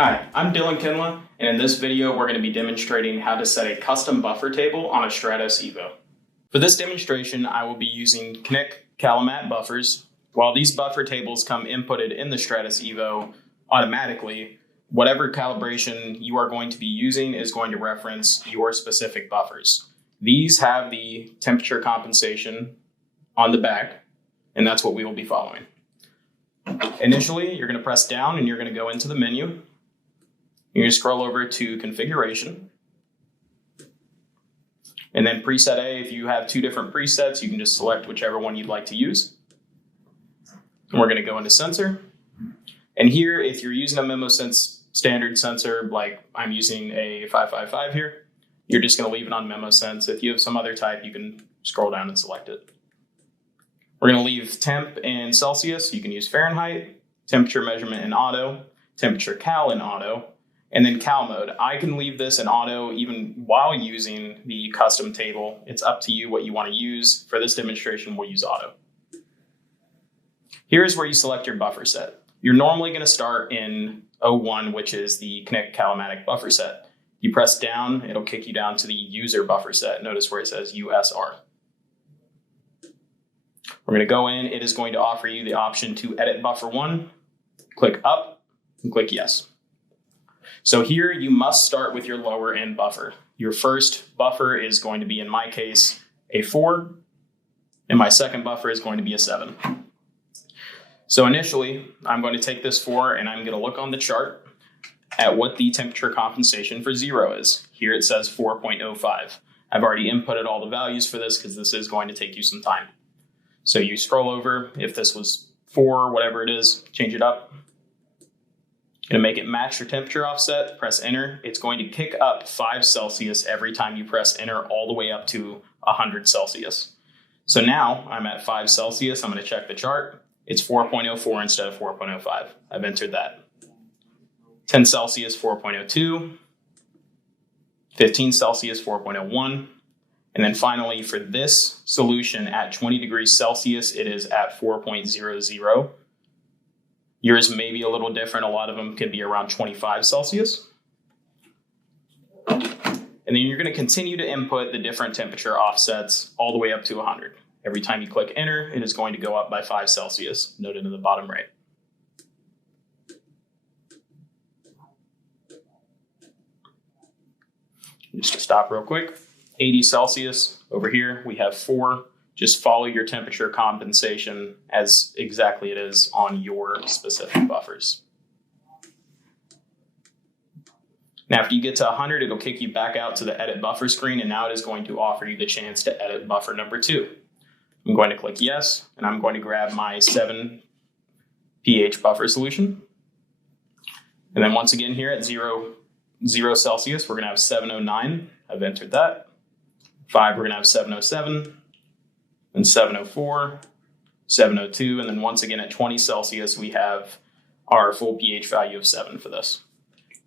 Hi, I'm Dylan Kinla, and in this video we're going to be demonstrating how to set a custom buffer table on a Stratos Evo. For this demonstration, I will be using Kinect Calamat buffers. While these buffer tables come inputted in the Stratos Evo automatically, whatever calibration you are going to be using is going to reference your specific buffers. These have the temperature compensation on the back, and that's what we will be following. Initially, you're going to press down and you're going to go into the menu. You're going to scroll over to configuration. And then preset A, if you have two different presets, you can just select whichever one you'd like to use. And we're going to go into sensor. And here, if you're using a MemoSense standard sensor, like I'm using a 555 here, you're just going to leave it on MemoSense. If you have some other type, you can scroll down and select it. We're going to leave temp in Celsius. You can use Fahrenheit, temperature measurement in auto, temperature cal in auto, and then cal mode. I can leave this in auto even while using the custom table. It's up to you what you want to use. For this demonstration, we'll use auto. Here's where you select your buffer set. You're normally going to start in 01, which is the Kinect Calamatic buffer set. You press down, it'll kick you down to the user buffer set. Notice where it says USR. We're going to go in. It is going to offer you the option to edit buffer 1. Click up and click yes. So here you must start with your lower end buffer. Your first buffer is going to be, in my case, a 4, and my second buffer is going to be a 7. So initially, I'm going to take this 4 and I'm going to look on the chart at what the temperature compensation for 0 is. Here it says 4.05. I've already inputted all the values for this because this is going to take you some time. So you scroll over. If this was 4, whatever it is, change it up. Going to make it match your temperature offset, press enter. It's going to kick up 5 Celsius every time you press enter, all the way up to 100 Celsius. So now I'm at 5 Celsius. I'm going to check the chart. It's 4.04 instead of 4.05. I've entered that. 10 Celsius, 4.02. 15 Celsius, 4.01. And then finally, for this solution at 20 degrees Celsius, it is at 4.00. Yours may be a little different. A lot of them could be around 25 Celsius. And then you're going to continue to input the different temperature offsets all the way up to 100. Every time you click enter, it is going to go up by 5 Celsius, noted in the bottom right. Just to stop real quick, 80 Celsius over here, we have 4. Just follow your temperature compensation as exactly it is on your specific buffers. Now, after you get to 100, it'll kick you back out to the edit buffer screen, and now it is going to offer you the chance to edit buffer number 2. I'm going to click yes, and I'm going to grab my 7 pH buffer solution. And then once again here at 0 Celsius, we're going to have 709. I've entered that. 5, we're going to have 707. And 704, 702, and then once again at 20 Celsius, we have our full pH value of 7 for this.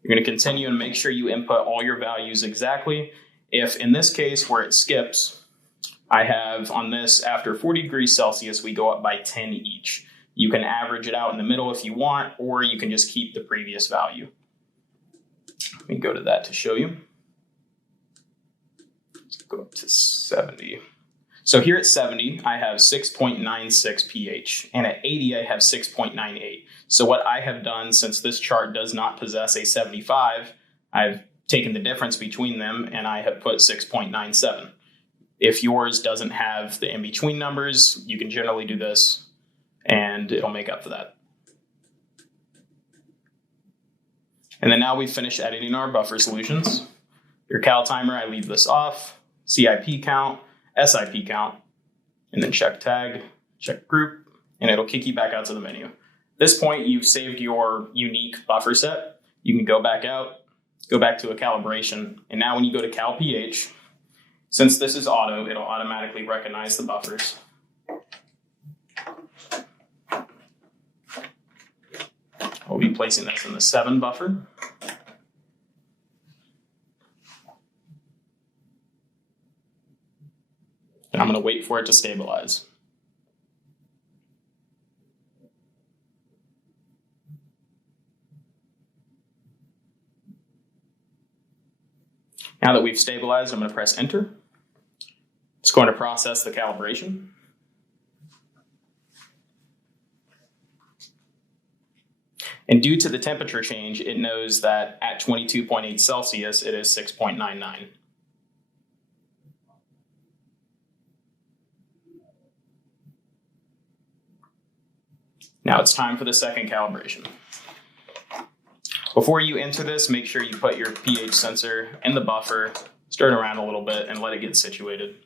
You're going to continue and make sure you input all your values exactly. If in this case where it skips, I have on this after 40 degrees Celsius, we go up by 10 each. You can average it out in the middle if you want, or you can just keep the previous value. Let me go to that to show you. Let's go up to 70. So here at 70, I have 6.96 pH, and at 80, I have 6.98. So what I have done, since this chart does not possess a 75, I've taken the difference between them, and I have put 6.97. If yours doesn't have the in-between numbers, you can generally do this, and it'll make up for that. And then now we've finished editing our buffer solutions. Your cal timer, I leave this off. CIP count, SIP count, and then check tag, check group, and it'll kick you back out to the menu. At this point, you've saved your unique buffer set. You can go back out, go back to a calibration, and now when you go to cal pH, since this is auto, it'll automatically recognize the buffers. We'll be placing this in the 7 buffer. And I'm going to wait for it to stabilize. Now that we've stabilized, I'm going to press enter. It's going to process the calibration. And due to the temperature change, it knows that at 22.8 Celsius, it is 6.99. Now it's time for the second calibration. Before you enter this, make sure you put your pH sensor in the buffer, stir it around a little bit, and let it get situated.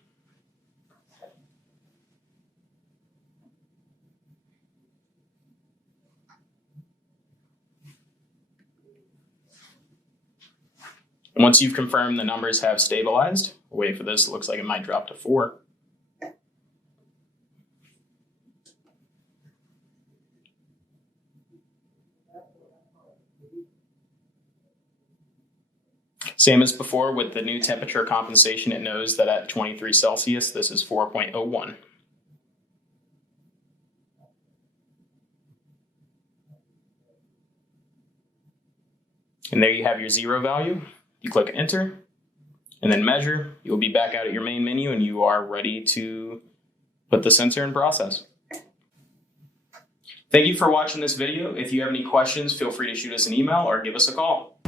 Once you've confirmed the numbers have stabilized, we'll wait for this. It looks like it might drop to 4. Same as before, with the new temperature compensation, it knows that at 23 Celsius, this is 4.01. And there you have your 0 value. You click enter and then measure. You'll be back out at your main menu and you are ready to put the sensor in process. Thank you for watching this video. If you have any questions, feel free to shoot us an email or give us a call.